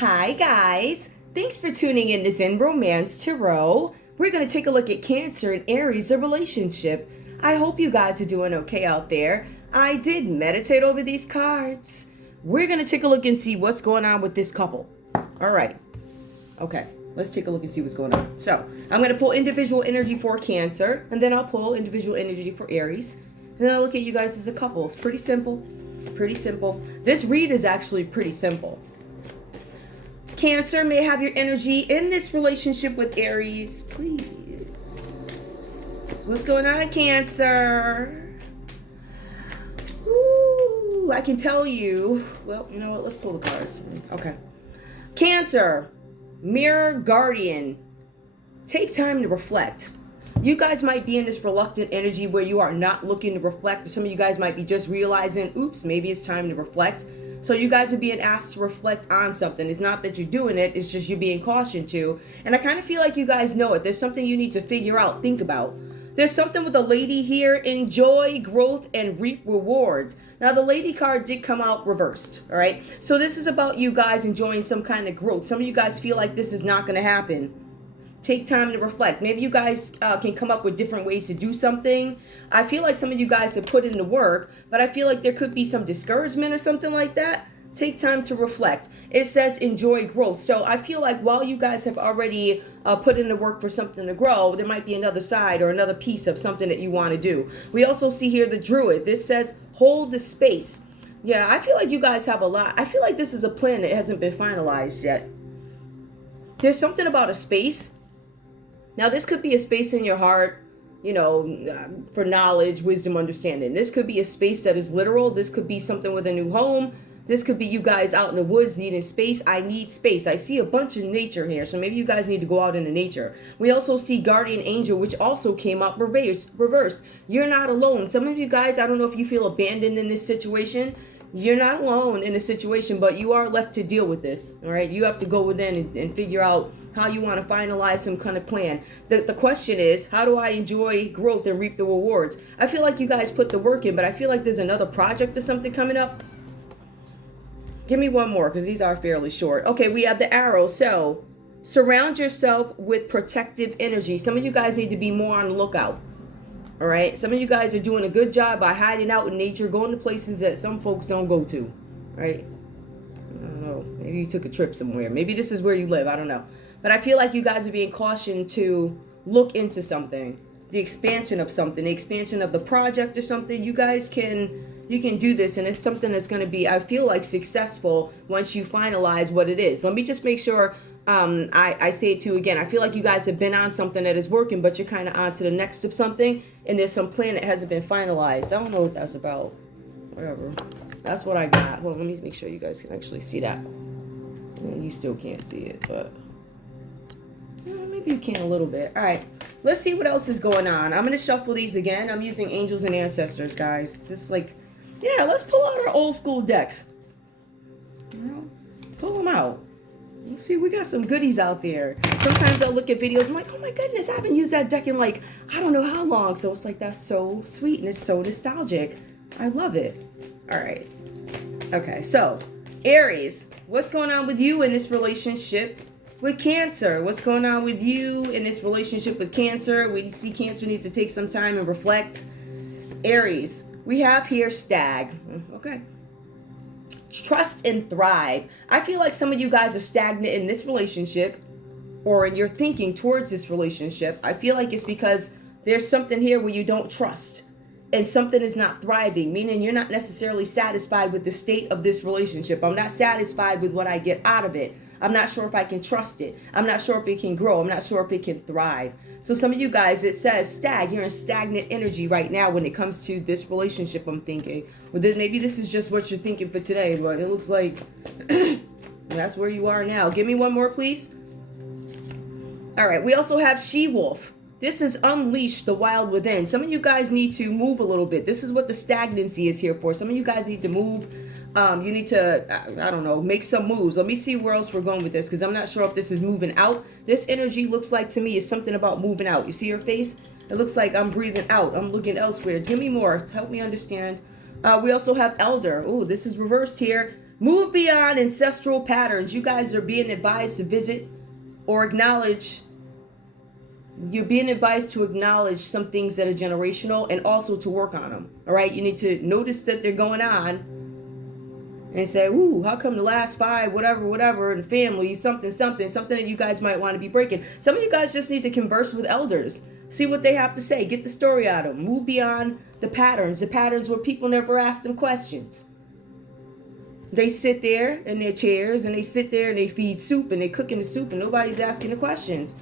Hi guys, thanks for tuning in to Zen Romance Tarot. We're going to take a look at Cancer and Aries, a relationship. I hope you guys are doing okay out there. I did meditate over these cards. We're going to take a look and see what's going on with this couple. All right. Okay, let's take a look and see what's going on. So I'm going to pull individual energy for Cancer, and then I'll pull individual energy for Aries. And then I'll look at you guys as a couple. It's pretty simple. Pretty simple. This read is actually pretty simple. Cancer may have your energy in this relationship with Aries, please. What's going on, Cancer? Ooh, I can tell you. Well, you know what? Let's pull the cards. Okay. Cancer, Mirror Guardian. Take time to reflect. You guys might be in this reluctant energy where you are not looking to reflect. Some of you guys might be just realizing, oops, maybe it's time to reflect. So you guys are being asked to reflect on something. It's not that you're doing it, it's just you being cautioned to. And I kind of feel like you guys know it. There's something you need to figure out, think about. There's something with a lady here, enjoy growth and reap rewards. Now the lady card did come out reversed, all right? So this is about you guys enjoying some kind of growth. Some of you guys feel like this is not going to happen. Take time to reflect. Maybe you guys can come up with different ways to do something. I feel like some of you guys have put in the work, but I feel like there could be some discouragement or something like that. Take time to reflect. It says enjoy growth. So I feel like while you guys have already put in the work for something to grow, there might be another side or another piece of something that you want to do. We also see here the Druid. This says hold the space. Yeah, I feel like you guys have a lot. I feel like this is a plan that hasn't been finalized yet. There's something about a space. Now, this could be a space in your heart, you know, for knowledge, wisdom, understanding. This could be a space that is literal. This could be something with a new home. This could be you guys out in the woods needing space. I need space. I see a bunch of nature here, so maybe you guys need to go out into nature. We also see Guardian Angel, which also came up reversed. You're not alone. Some of you guys, I don't know if you feel abandoned in this situation. You're not alone in a situation, but you are left to deal with this, all right? You have to go within and figure out how you want to finalize some kind of plan. The question is, how do I enjoy growth and reap the rewards? I feel like you guys put the work in, but I feel like there's another project or something coming up. Give me one more, because these are fairly short. Okay, we have the arrow. So, surround yourself with protective energy. Some of you guys need to be more on the lookout. All right, some of you guys are doing a good job by hiding out in nature, going to places that some folks don't go to, right? I don't know. Maybe you took a trip somewhere. Maybe this is where you live. I don't know. But I feel like you guys are being cautioned to look into something, the expansion of something, the expansion of the project or something. You guys can do this, and it's something that's going to be, I feel like, successful once you finalize what it is. Let me just make sure I say it to you again. I feel like you guys have been on something that is working, but you're kind of on to the next of something, and there's some plan that hasn't been finalized. I don't know what that's about. Whatever. That's what I got. Well, let me make sure you guys can actually see that. You still can't see it, but maybe you can a little bit. All right. Let's see what else is going on. I'm going to shuffle these again. I'm using Angels and Ancestors, guys. This is like, yeah, let's pull out our old school decks. You know, pull them out. You see, we got some goodies out there. Sometimes I'll look at videos, I'm like, oh my goodness, I haven't used that deck in like, I don't know how long. So it's like, that's so sweet and it's so nostalgic. I love it. All right. Okay, so Aries, what's going on with you in this relationship with Cancer? What's going on with you in this relationship with Cancer? We see Cancer needs to take some time and reflect. Aries, we have here Stag. Okay. Trust and thrive. I feel like some of you guys are stagnant in this relationship or in your thinking towards this relationship. I feel like it's because there's something here where you don't trust and something is not thriving, meaning you're not necessarily satisfied with the state of this relationship. I'm not satisfied with what I get out of it. I'm not sure if I can trust it. I'm not sure if it can grow. I'm not sure if it can thrive. So some of you guys, it says stag. You're in stagnant energy right now when it comes to this relationship, I'm thinking. Well, maybe this is just what you're thinking for today, but it looks like that's where you are now. Give me one more, please. All right. We also have She-Wolf. This is unleash the wild within. Some of you guys need to move a little bit. This is what the stagnancy is here for. Some of you guys need to move. You need to, I don't know, make some moves. Let me see where else we're going with this, because I'm not sure if this is moving out. This energy looks like to me is something about moving out. You see her face? It looks like I'm breathing out. I'm looking elsewhere. Give me more. Help me understand. We also have Elder. Oh, this is reversed here. Move beyond ancestral patterns. You guys are being advised to visit or acknowledge. You're being advised to acknowledge some things that are generational and also to work on them. All right. You need to notice that they're going on and say, ooh, how come the last 5, whatever, in the family, something that you guys might want to be breaking. Some of you guys just need to converse with elders. See what they have to say. Get the story out of them. Move beyond the patterns where people never ask them questions. They sit there in their chairs and they sit there and they feed soup and they cooking the soup and nobody's asking the questions.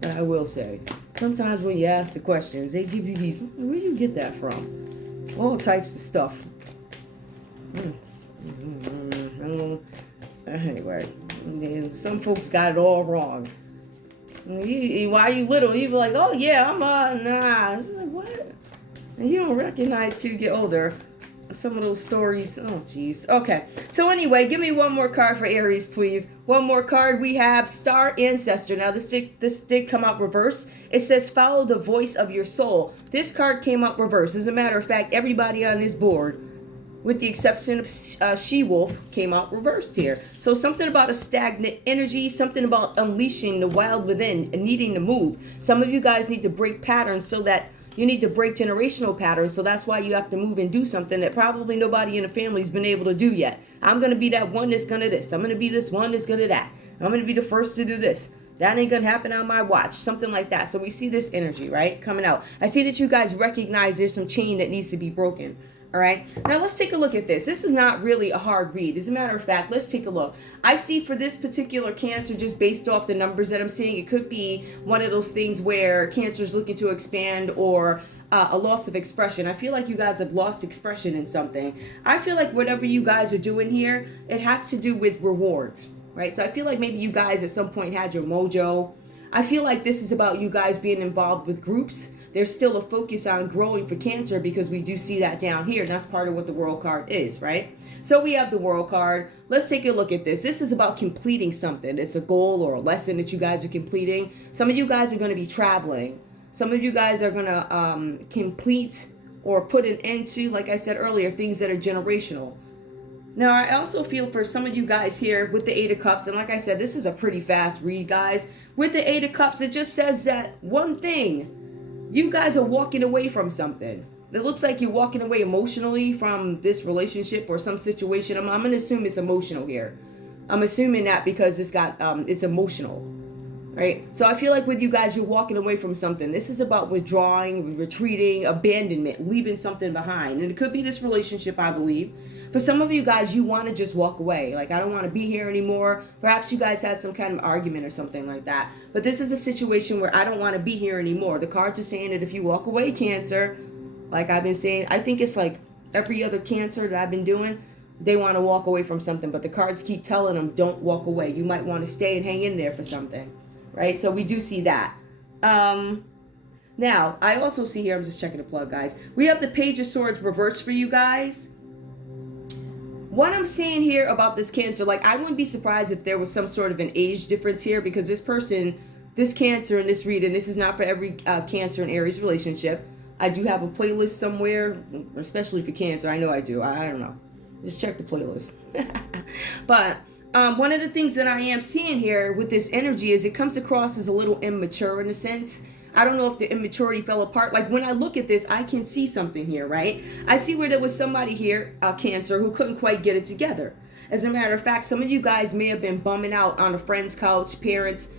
But I will say, sometimes when you ask the questions, they give you these, where do you get that from? All types of stuff. Anyway, some folks got it all wrong. While you little, you be like, oh yeah, I'm nah. I'm like, what? And you don't recognize till you get older some of those stories. Oh geez. Okay. So anyway, give me one more card for Aries, please. One more card. We have Star Ancestor. Now this did come out reverse. It says follow the voice of your soul. This card came out reverse. As a matter of fact, everybody on this board, with the exception of She-Wolf, came out reversed here. So something about a stagnant energy, something about unleashing the wild within and needing to move. Some of you guys need to break patterns so that you need to break generational patterns. So that's why you have to move and do something that probably nobody in the family's been able to do yet. I'm going to be that one that's going to this. I'm going to be this one that's going to that. I'm going to be the first to do this. That ain't going to happen on my watch. Something like that. So we see this energy, right, coming out. I see that you guys recognize there's some chain that needs to be broken. All right. Now let's take a look at this. This is not really a hard read. As a matter of fact, let's take a look. I see for this particular Cancer, just based off the numbers that I'm seeing, it could be one of those things where Cancer is looking to expand or a loss of expression. I feel like you guys have lost expression in something. I feel like whatever you guys are doing here, it has to do with rewards, right? So I feel like maybe you guys at some point had your mojo. I feel like this is about you guys being involved with groups. There's still a focus on growing for Cancer because we do see that down here. And that's part of what the World card is, right? So we have the World card. Let's take a look at this. This is about completing something. It's a goal or a lesson that you guys are completing. Some of you guys are going to be traveling. Some of you guys are going to complete or put an end to, like I said earlier, things that are generational. Now, I also feel for some of you guys here with the 8 of Cups, and like I said, this is a pretty fast read, guys. With the 8 of Cups, it just says that one thing. You guys are walking away from something. It looks like you're walking away emotionally from this relationship or some situation. I'm going to assume it's emotional here. I'm assuming that because it's emotional, right? So I feel like with you guys, you're walking away from something. This is about withdrawing, retreating, abandonment, leaving something behind. And it could be this relationship, I believe. For some of you guys, you want to just walk away. Like, I don't want to be here anymore. Perhaps you guys had some kind of argument or something like that. But this is a situation where I don't want to be here anymore. The cards are saying that if you walk away, Cancer, like I've been saying, I think it's like every other Cancer that I've been doing, they want to walk away from something. But the cards keep telling them, don't walk away. You might want to stay and hang in there for something, right? So we do see that. Now, I also see here, I'm just checking the plug, guys. We have the Page of Swords reversed for you guys. What I'm seeing here about this Cancer, like, I wouldn't be surprised if there was some sort of an age difference here, because this person, this Cancer in this reading, this is not for every Cancer and Aries relationship. I do have a playlist somewhere, especially for Cancer. I know I do. I don't know. Just check the playlist. But one of the things that I am seeing here with this energy is it comes across as a little immature in a sense. I don't know if the immaturity fell apart. Like, when I look at this, I can see something here, right? I see where there was somebody here, Cancer, who couldn't quite get it together. As a matter of fact, some of you guys may have been bumming out on a friend's couch, parents,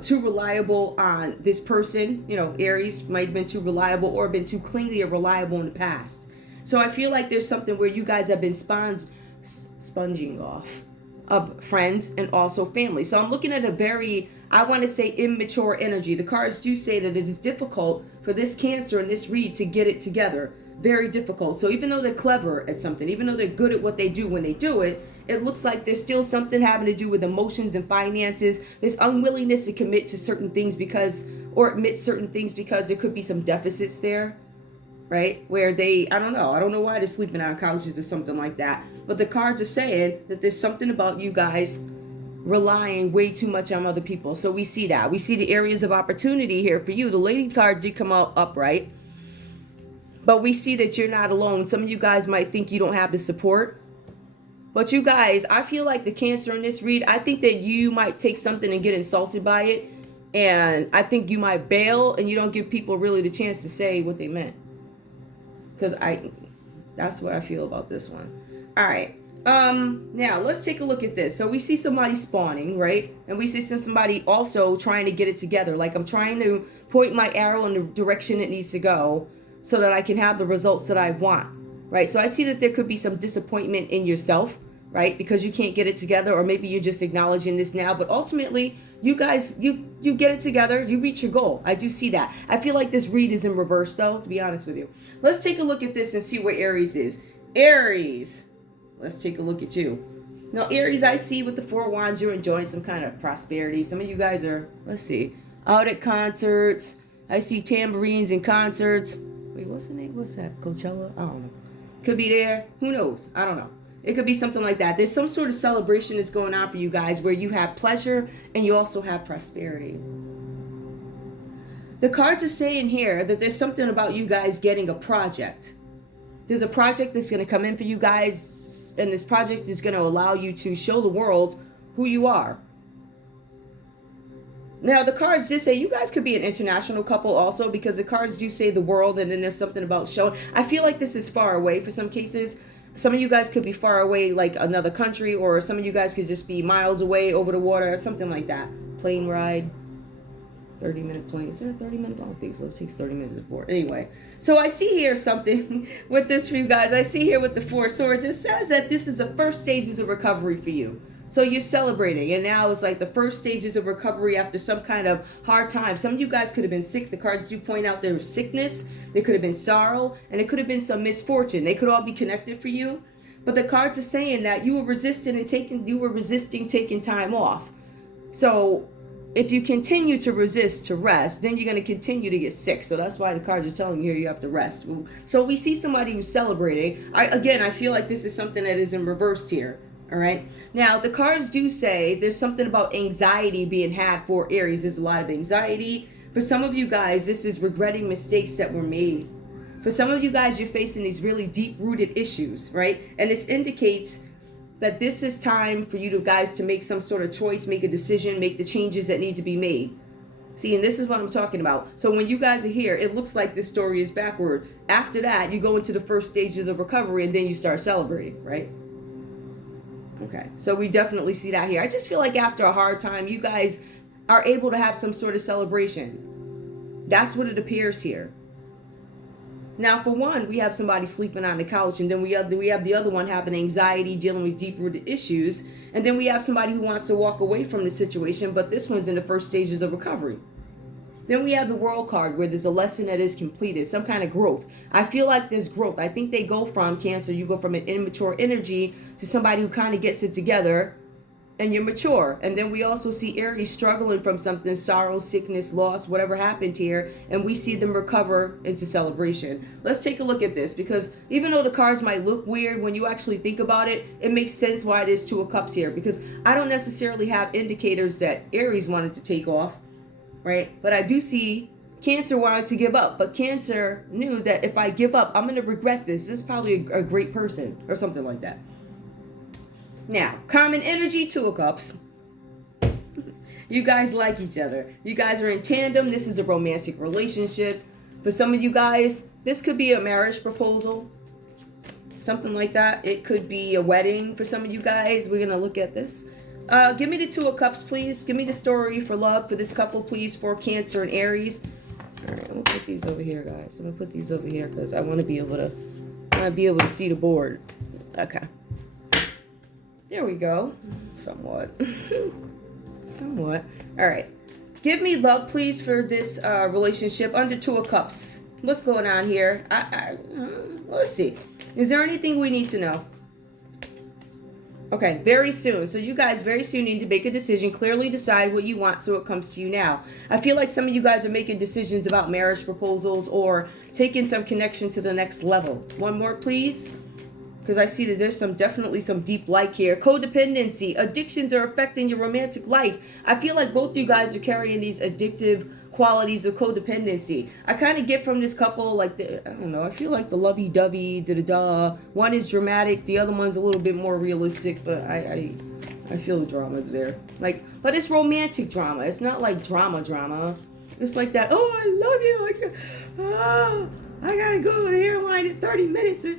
too reliable on this person. You know, Aries might have been too reliable or been too clingy or reliable in the past. So I feel like there's something where you guys have been sponging off of friends and also family. So I'm looking at a very, I want to say, immature energy. The cards do say that it is difficult for this Cancer in this read to get it together. Very difficult. So even though they're clever at something, even though they're good at what they do when they do it, it looks like there's still something having to do with emotions and finances. This unwillingness to commit to certain things or admit certain things because there could be some deficits there, right? Where I don't know why they're sleeping on couches or something like that. But the cards are saying that there's something about you guys relying way too much on other people. So we see that. We see the areas of opportunity here for you. The Lady card did come out upright. But we see that you're not alone. Some of you guys might think you don't have the support. But you guys, I feel like the Cancer in this read, I think that you might take something and get insulted by it. And I think you might bail and you don't give people really the chance to say what they meant. Because that's what I feel about this one. All right. Now let's take a look at this. So we see somebody spawning, right? And we see somebody also trying to get it together. Like, I'm trying to point my arrow in the direction it needs to go so that I can have the results that I want, right? So I see that there could be some disappointment in yourself, right? Because you can't get it together, or maybe you're just acknowledging this now, but ultimately you guys, you get it together, you reach your goal. I do see that. I feel like this read is in reverse though, to be honest with you. Let's take a look at this and see where Aries is. Aries, let's take a look at you. Now, Aries, I see with the 4 Wands, you're enjoying some kind of prosperity. Some of you guys are, let's see, out at concerts. I see tambourines in concerts. Wait, what's the name? What's that? Coachella? I don't know. Could be there. Who knows? I don't know. It could be something like that. There's some sort of celebration that's going on for you guys where you have pleasure and you also have prosperity. The cards are saying here that there's something about you guys getting a project. There's a project that's going to come in for you guys, and this project is going to allow you to show the world who you are. Now, the cards just say you guys could be an international couple also, because the cards do say the world, and then there's something about showing. I feel like this is far away for some cases. Some of you guys could be far away, like another country, or some of you guys could just be miles away over the water, or something like that. Plane ride, 30-minute plane. Is there a 30-minute? I don't think so. It takes 30 minutes to board. Anyway, so I see here something with this for you guys. I see here with the 4 Swords, it says that this is the first stages of recovery for you. So you're celebrating, and now it's like the first stages of recovery after some kind of hard time. Some of you guys could have been sick. The cards do point out there was sickness, there could have been sorrow, and it could have been some misfortune. They could all be connected for you. But the cards are saying that you were resisting taking time off. So if you continue to resist to rest, then you're going to continue to get sick. So that's why the cards are telling you here you have to rest. So we see somebody who's celebrating. I feel like this is something that is in reverse here. All right. Now, the cards do say there's something about anxiety being had for Aries. There's a lot of anxiety. For some of you guys, this is regretting mistakes that were made. For some of you guys, you're facing these really deep-rooted issues, right? And this indicates that this is time for you guys to make some sort of choice, make a decision, make the changes that need to be made. See, and this is what I'm talking about. So when you guys are here, it looks like this story is backward. After that, you go into the first stages of recovery, and then you start celebrating, right? Okay, so we definitely see that here. I just feel like after a hard time, you guys are able to have some sort of celebration. That's what it appears here. Now, for one, we have somebody sleeping on the couch, and then we have the other one having anxiety, dealing with deep-rooted issues, and then we have somebody who wants to walk away from the situation, but this one's in the first stages of recovery. Then we have the World card, where there's a lesson that is completed, some kind of growth. I feel like there's growth. I think they go from Cancer, you go from an immature energy to somebody who kind of gets it together, and you're mature. And then we also see Aries struggling from something, sorrow, sickness, loss, whatever happened here, and we see them recover into celebration. Let's take a look at this, because even though the cards might look weird, when you actually think about it, it makes sense why there's 2 of Cups here, because I don't necessarily have indicators that Aries wanted to take off. Right? But I do see Cancer wanted to give up. But Cancer knew that if I give up, I'm going to regret this. This is probably a great person or something like that. Now, common energy, 2 of Cups. You guys like each other. You guys are in tandem. This is a romantic relationship. For some of you guys, this could be a marriage proposal. Something like that. It could be a wedding for some of you guys. We're going to look at this. Give me the 2 of Cups, please. Give me the story for love for this couple, please, for Cancer and Aries. All right, I'm gonna put these over here, guys. I'm gonna put these over here because I want to be able to see the board. Okay. There we go. Somewhat. Somewhat. All right. Give me love, please, for this relationship under 2 of Cups. What's going on here? Let's see. Is there anything we need to know? Okay, very soon. So you guys very soon need to make a decision, clearly decide what you want so it comes to you now. I feel like some of you guys are making decisions about marriage proposals or taking some connection to the next level. One more, please. because I see that there's definitely some deep like here. Codependency. Addictions are affecting your romantic life. I feel like both you guys are carrying these addictive qualities of codependency. I kind of get from this couple, like, I don't know, I feel like the lovey-dovey, da-da-da. One is dramatic, the other one's a little bit more realistic, but I feel the drama's there. Like, but it's romantic drama. It's not like drama. It's like that, oh, I love you. I gotta go to the airline in 30 minutes. You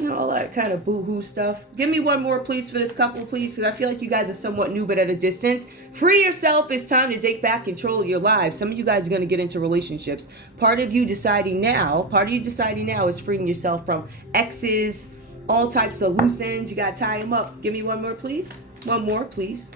know, all that kind of boo-hoo stuff. Give me one more, please, for this couple, please, because I feel like you guys are somewhat new, but at a distance. Free yourself. It's time to take back control of your lives. Some of you guys are going to get into relationships. Part of you deciding now is freeing yourself from exes, all types of loose ends. You got to tie them up. Give me one more, please. One more, please.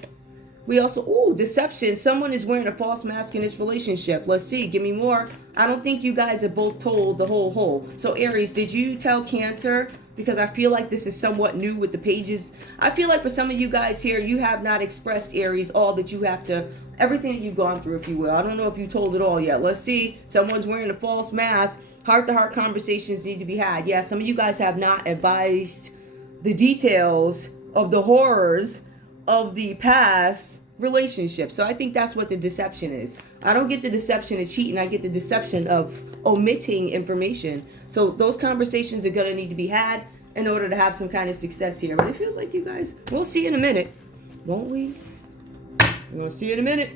We also, deception. Someone is wearing a false mask in this relationship. Let's see. Give me more. I don't think you guys have both told the whole. So Aries, did you tell Cancer? Because I feel like this is somewhat new with the pages. I feel like for some of you guys here, you have not expressed, Aries, all that you have to, everything that you've gone through, if you will. I don't know if you told it all yet. Let's see. Someone's wearing a false mask. Heart-to-heart conversations need to be had. Yeah, some of you guys have not advised the details of the horrors of the past relationship. So I think that's what the deception is. I don't get the deception of cheating. I get the deception of omitting information. So those conversations are going to need to be had in order to have some kind of success here. But it feels like you guys, we'll see in a minute. Won't we? We're going to see in a minute.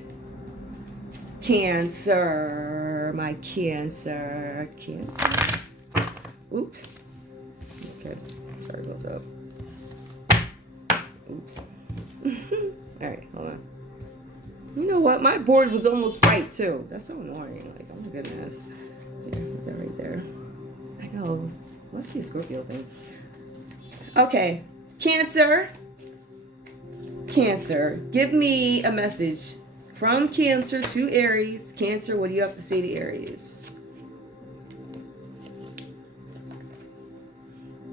Cancer. My Cancer. Cancer. Oops. Okay. Sorry about that. Oops. All right, hold on. You know what? My board was almost right too. That's so annoying. Like, oh my goodness. Yeah, put that right there. I know. Must be a Scorpio thing. Okay, Cancer. Cancer. Give me a message from Cancer to Aries. Cancer, what do you have to say to Aries?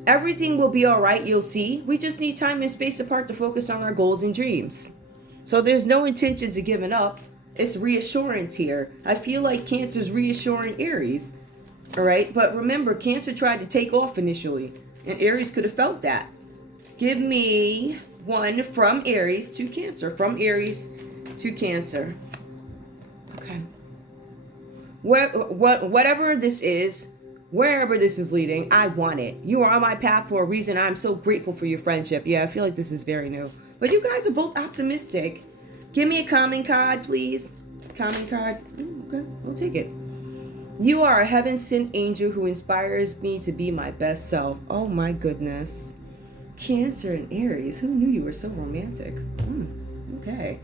Everything will be all right, you'll see. We just need time and space apart to focus on our goals and dreams. So there's no intentions of giving up. It's reassurance here. I feel like Cancer's reassuring Aries. All right? But remember, Cancer tried to take off initially. And Aries could have felt that. Give me one from Aries to Cancer. From Aries to Cancer. Okay. Whatever this is, wherever this is leading, I want it. You are on my path for a reason. I'm so grateful for your friendship. Yeah, I feel like this is very new. But you guys are both optimistic. Give me a calming card, please. Calming card. Okay, we'll take it. You are a heaven-sent angel who inspires me to be my best self. Oh my goodness. Cancer and Aries. Who knew you were so romantic? Okay.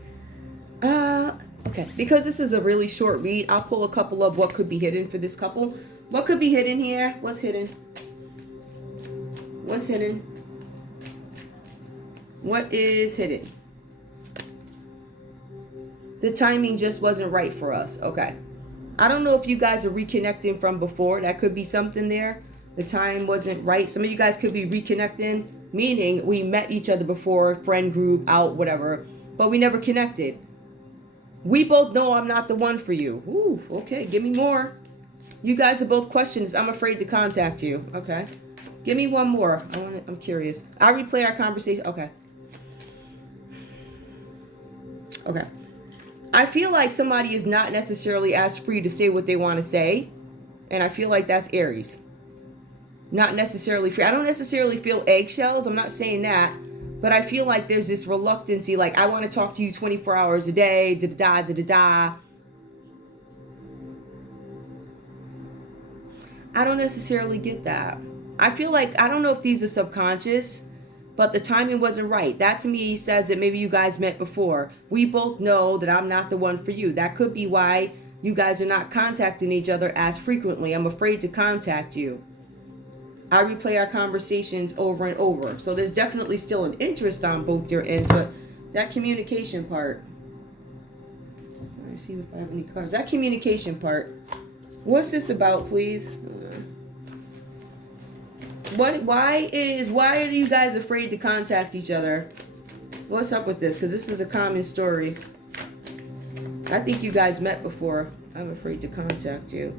Okay. Because this is a really short read, I'll pull a couple of what could be hidden for this couple. What could be hidden here? What's hidden? What's hidden? What is hidden? The timing just wasn't right for us. Okay. I don't know if you guys are reconnecting from before. That could be something there. The time wasn't right. Some of you guys could be reconnecting, meaning we met each other before, friend group, out, whatever, but we never connected. We both know I'm not the one for you. Ooh, okay. Give me more. You guys are both questions. I'm afraid to contact you. Okay. Give me one more. I'm curious. I'll replay our conversation. Okay. Okay. I feel like somebody is not necessarily as free to say what they want to say. And I feel like that's Aries. Not necessarily free. I don't necessarily feel eggshells. I'm not saying that. But I feel like there's this reluctancy. Like, I want to talk to you 24 hours a day. Da-da-da, da-da-da. I don't necessarily get that. I feel like, I don't know if these are subconscious, but the timing wasn't right. That to me says that maybe you guys met before. We both know that I'm not the one for you. That could be why you guys are not contacting each other as frequently. I'm afraid to contact you. I replay our conversations over and over. So there's definitely still an interest on both your ends, but that communication part. Let me see if I have any cards. That communication part. What's this about, please? Why are you guys afraid to contact each other? What's up with this? Because this is a common story. I think you guys met before. I'm afraid to contact you.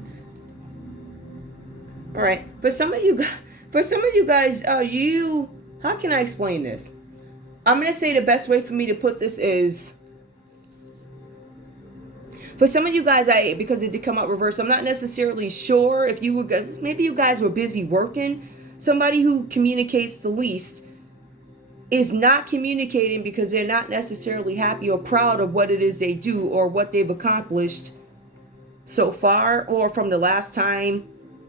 All right. For some of you For some of you guys, how can I explain this? I'm going to say the best way for me to put this is, for some of you guys, because it did come out reverse, I'm not necessarily sure if you were, maybe you guys were busy working. Somebody who communicates the least is not communicating because they're not necessarily happy or proud of what it is they do or what they've accomplished so far, or from the last time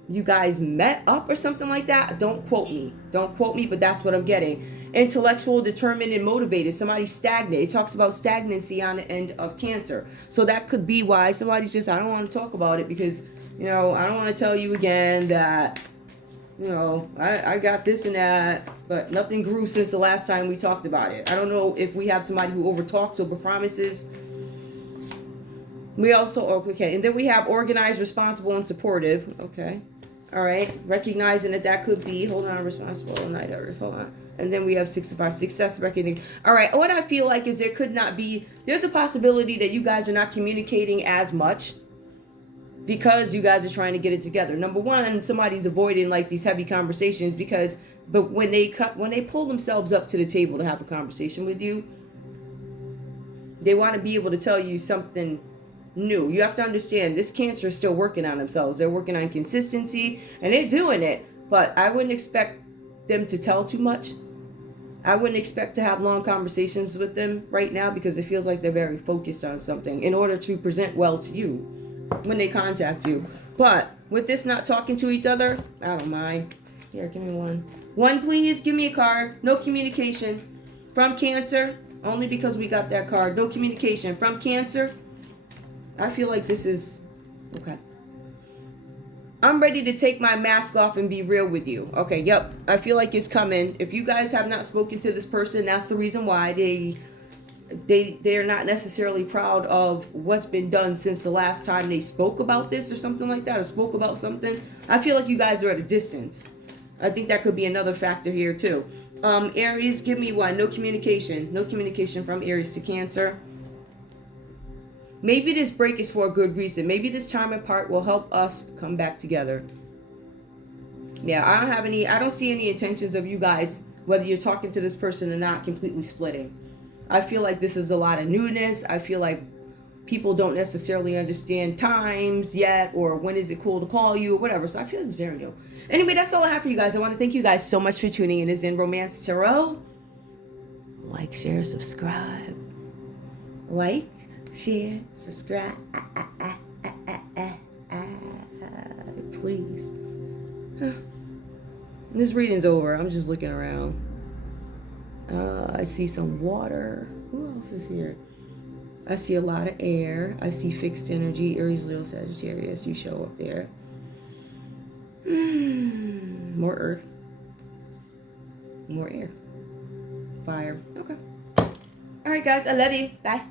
you guys met up or something like that. Don't quote me, but that's what I'm getting. Intellectual, determined, and motivated. Somebody stagnant. It talks about stagnancy on the end of Cancer. So that could be why somebody's just, I don't want to talk about it because, I don't want to tell you again that, I got this and that, but nothing grew since the last time we talked about it. I don't know if we have somebody who overtalks, over promises. We also, okay, and then we have organized, responsible, and supportive. Okay. All right. Recognizing that could be, hold on, responsible, night Earth, hold on. And then we have 6 of 5, success, recognition. All right. What I feel like is there's a possibility that you guys are not communicating as much because you guys are trying to get it together. Number one, somebody's avoiding like these heavy conversations but when they pull themselves up to the table to have a conversation with you, they want to be able to tell you something new. You have to understand this Cancer is still working on themselves. They're working on consistency and they're doing it, but I wouldn't expect them to tell too much. I wouldn't expect to have long conversations with them right now because it feels like they're very focused on something in order to present well to you when they contact you. But with this not talking to each other, I don't mind. Here, give me one. One, please. Give me a card. No communication from Cancer. Only because we got that card. No communication from Cancer. I feel like this is... Okay. I'm ready to take my mask off and be real with you. Okay, yep. I feel like it's coming. If you guys have not spoken to this person, that's the reason why they're not necessarily proud of what's been done since the last time they spoke about this or something like that, or spoke about something. I feel like you guys are at a distance. I think that could be another factor here too. Aries, give me one. No communication. No communication from Aries to Cancer. Maybe this break is for a good reason. Maybe this time apart will help us come back together. Yeah, I don't see any intentions of you guys, whether you're talking to this person or not, completely splitting. I feel like this is a lot of newness. I feel like people don't necessarily understand times yet, or when is it cool to call you, or whatever. So I feel it's very new. Anyway, that's all I have for you guys. I want to thank you guys so much for tuning in. It's in Romance Tarot. Like, share, subscribe. Like, share, subscribe. Please. This reading's over. I'm just looking around. I see some water. Who else is here? I see a lot of air. I see fixed energy. Aries, Leo, Sagittarius. You show up there. More earth. More air. Fire. Okay. All right, guys. I love you. Bye.